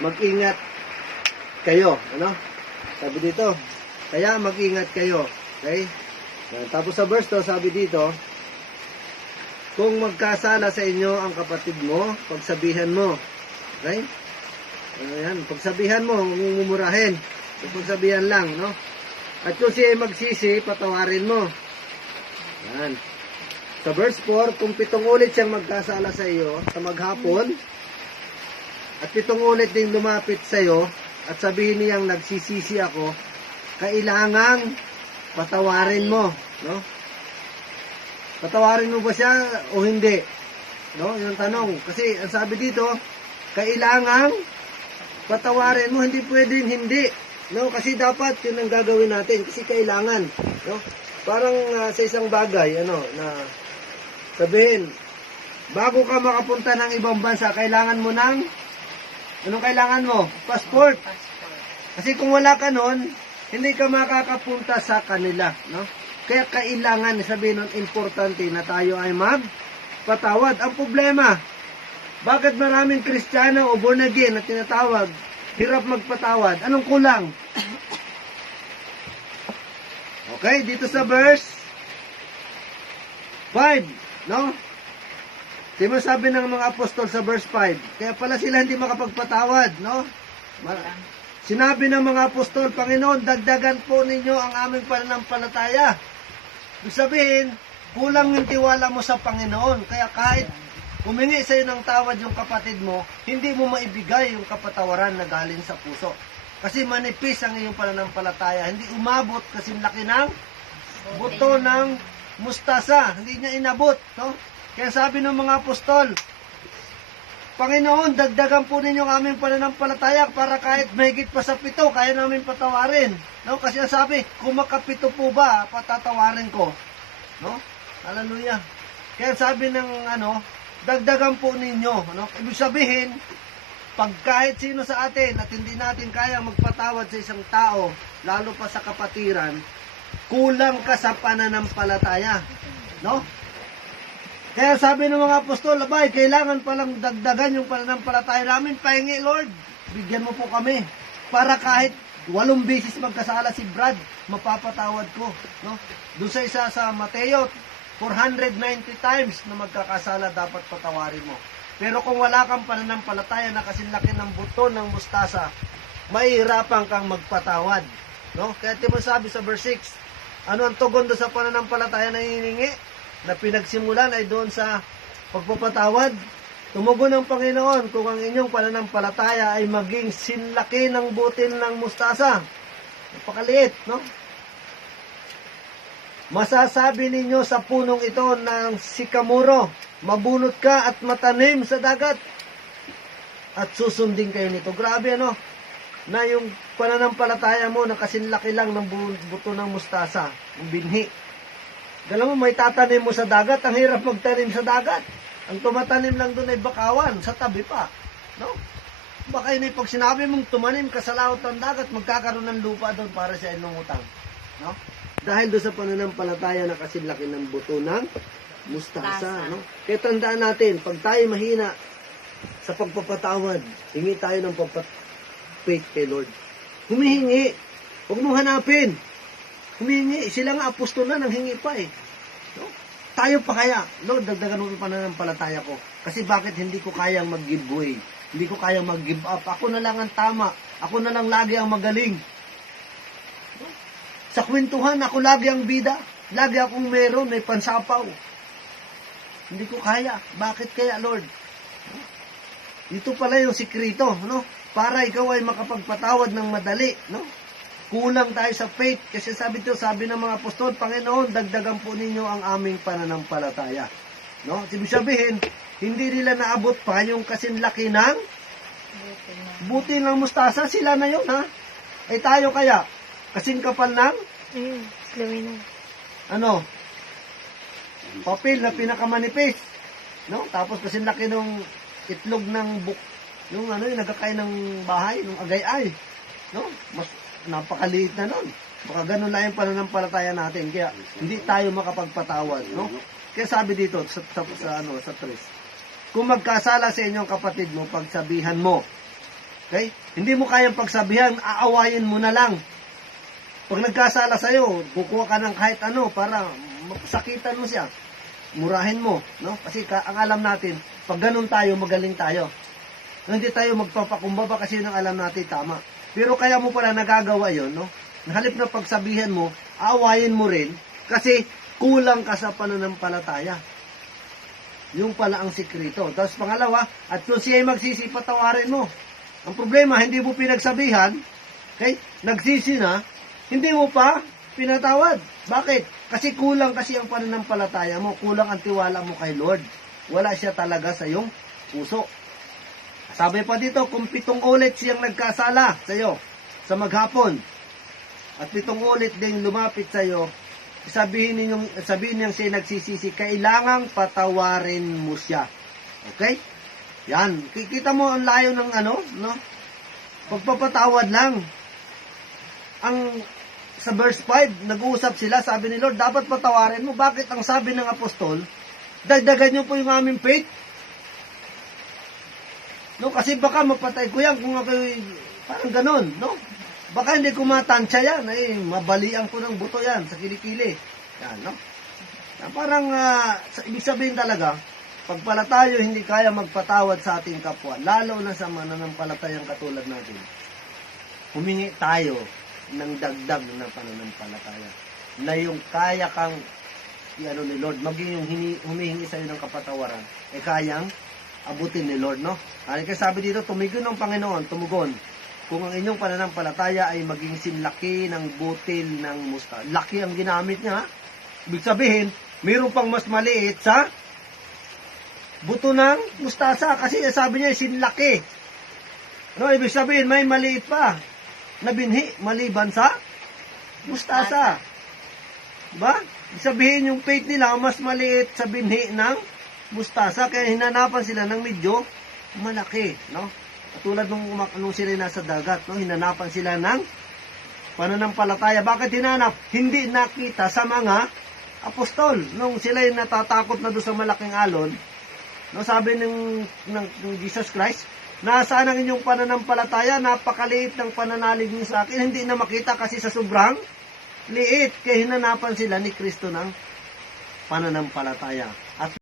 mag-ingat kayo. Ano? Sabi dito, kaya mag-ingat kayo. Okay? Tapos sa verse to, sabi dito, kung magkasala sa inyo ang kapatid mo, pagsabihan mo. Okay? Ayan, pagsabihan mo, mumurahin. Pagsabihan lang, no? At kung siya ay magsisi, patawarin mo. Yan. Sa verse 4, kung pitong ulit siyang magkasala sa iyo sa maghapon, at pitong ulit ding lumapit sa iyo, at sabihin niyang nagsisisi ako, kailangang patawarin mo, no? Patawarin mo ba siya o hindi? No, yung tanong. Kasi ang sabi dito, kailangang patawarin mo, hindi pwedeng hindi. No, kasi dapat yun ang gagawin natin kasi kailangan, no? Parang ah, sa isang bagay, ano, na sabihin, bago ka makapunta ng ibang bansa, kailangan mo ng anong kailangan mo? Passport. Kasi kung wala ka nun, hindi ka makakapunta sa kanila, no? Kaya kailangan, sabihin nun, importante na tayo ay magpatawad. Ang problema, bakit maraming Kristiyano o born again na tinatawag, hirap magpatawad? Anong kulang? Okay, dito sa verse 5, no? Di mo sabi ng mga apostol sa verse 5, kaya pala sila hindi makapagpatawad, no? Sinabi ng mga apostol, Panginoon, dagdagan po ninyo ang aming pananampalataya. Ibig sabihin, kulang yung tiwala mo sa Panginoon. Kaya kahit humingi sa iyo ng tawad yung kapatid mo, hindi mo maibigay yung kapatawaran na galing sa puso. Kasi manipis ang iyong pananampalataya. Hindi umabot kasi laki ng buto ng mustasa. Hindi niya inabot. No? Kaya sabi ng mga apostol, Panginoon, dagdagan po ninyo ang aming pananampalataya para kahit mahigit pa sa pito, kaya namin patawarin. No? Kasi ang sabi, kung makapito po ba, patatawarin ko. No? Hallelujah. Kaya sabi ng ano, dagdagan po ninyo. Ano? Ibig sabihin, pag kahit sino sa atin at hindi natin kaya magpatawad sa isang tao, lalo pa sa kapatiran, kulang ka sa pananampalataya. No? Kaya sabi ng mga apostol, abay, kailangan palang dagdagan yung pananampalataya namin. Pahingi, Lord, bigyan mo po kami. Para kahit walong beses magkasala si Brad, mapapatawad ko. No? Doon sa isa sa Mateo, 490 times na magkakasala dapat patawarin mo. Pero kung wala kang pananampalataya na kasinlaki ng buto ng mustasa, mahihirapan kang magpatawad. No? Kaya timo sabi sa verse 6, ano ang tugon doon sa pananampalataya na hiningi? Na pinagsimulan ay doon sa pagpapatawad. Tumugon ng Panginoon kung ang inyong pananampalataya ay maging sinlaki ng butil ng mustasa. Napakaliit, no? Masasabi ninyo sa punong ito ng sikamuro, mabunot ka at matanim sa dagat. At susundin kayo nito. Grabe ano, na yung pananampalataya mo na kasinlaki lang ng bu- buto ng mustasa, ng binhi. Alam mo, may tatanim mo sa dagat, ang hirap magtanim sa dagat. Ang tumatanim lang doon ay bakawan, sa tabi pa. No? Baka yun ay pag sinabi mong tumanim ka sa laot ng dagat, magkakaroon ng lupa doon para sa inungutang. No? Dahil doon sa pananampalataya na kasinlaki ng buto ng mustasa. No? Kaya tandaan natin, pag tayo mahina sa pagpapatawad, hingi tayo ng faith kay Lord. Humihingi. Huwag mong hanapin. Humihingi. Sila nga apostol na nang hingi pa eh. No? Tayo pa kaya. Lord, dagdagan mo yung pananampalataya ko. Kasi bakit hindi ko kayang mag-give way? Hindi ko kayang mag-give up. Ako na lang ang tama. Ako na lang lagi ang magaling. No? Sa kwentuhan, ako lagi ang bida. Lagi akong meron, may pansapaw. Hindi ko kaya. Bakit kaya, Lord? No? Ito pala yung sikrito, no? Para ikaw ay makapagpatawad ng madali, no? Kulang tayo sa faith kasi sabi to, sabi ng mga apostol, Panginoon, dagdagan po ninyo ang aming pananampalataya. No? Ibig sabihin, hindi nila naabot pa yung kasinlaki ng buti ng mustasa, sila na yun, ha? Eh tayo kaya, kasing kapal ng, Ayun, slowly na. ano, papel na pinakamanipis. No? Tapos kasing laki nung itlog ng buk, yung ano, yung nagkakain ng bahay, nung agay-ay. No? Napakaliit na nun. Baka ganun lang yung pananampalataya natin. Kaya hindi tayo makapagpatawad. No? Kaya sabi dito sa, sa, sa ano sa tres. Kung magkasala sa inyong kapatid mo, pagsabihan mo. Okay? Hindi mo kayang pagsabihan, aawayin mo na lang. Pag nagkasala sa'yo, kukuha ka ng kahit ano para sakitan mo siya. Murahin mo, no? Kasi ka, ang alam natin, pag ganun tayo, magaling tayo. Hindi tayo magpapakumbaba kasi yun ang alam natin tama. Pero kaya mo pala nagagawa yon, no? Halip na pagsabihan mo, aawayin mo rin kasi kulang ka sa pananampalataya. Yung pala ang sikreto. Tapos pangalawa, at kung siya ay magsisi, patawarin mo. Ang problema, hindi mo pinagsabihan, okay? Nagsisi na, hindi mo pa pinatawad. Bakit? Kasi kulang kasi ang pananampalataya mo, kulang ang tiwala mo kay Lord. Wala siya talaga sa iyong puso. Sabi pa dito, kung pitong ulit siyang nagkasala sa iyo sa maghapon, at pitong ulit ding lumapit sa iyo, sabihin ninyong, sabihin niyang siya nagsisisi, kailangang patawarin mo siya. Okay? Yan. Kikita mo ang layo ng ano, no? Pagpapatawad lang. Ang sa verse 5, nag-uusap sila, sabi ni Lord, dapat patawarin mo. Bakit ang sabi ng apostol, dagdagan niyo po yung aming faith? No, kasi baka mapatay ko yan kung ako parang ganon, no? Baka hindi ko matansya yan, eh, mabalian ko ng buto yan sa kilikili. Yan, no? Yan, parang, ah, sa, ibig sabihin talaga, pag pala tayo hindi kaya magpatawad sa ating kapwa, lalo na sa mananampalatayang katulad natin, humingi tayo ng dagdag na pananampalataya. Na yung kaya kang i-ano ni Lord, maging yung hini, humihingi sa'yo ng kapatawaran, eh kayang abutin ni Lord, no? Kaya kasi sabi dito, tumigon ng Panginoon, tumugon. Kung ang inyong pananampalataya ay maging sinlaki ng butil ng musta. Laki ang ginamit niya. ha? Ibig sabihin, mayroon pang mas maliit sa buto ng mustasa. Kasi sabi niya, sinlaki. No, ibig sabihin, may maliit pa na binhi maliban sa mustasa. Diba? Ibig sabihin, yung faith nila mas maliit sa binhi ng mustasa. Kaya hinanapan sila ng medyo malaki. No? Katulad nung, nung sila nasa dagat, no? hinanapan sila ng pananampalataya. Bakit hinanap? Hindi nakita sa mga apostol. Nung sila yung natatakot na doon sa malaking alon, no, sabi ng, ng, ng Jesus Christ, nasaan ang inyong pananampalataya? Napakaliit ng pananalig niyo sa akin. Hindi na makita kasi sa sobrang liit. Kaya hinanapan sila ni Kristo ng pananampalataya. At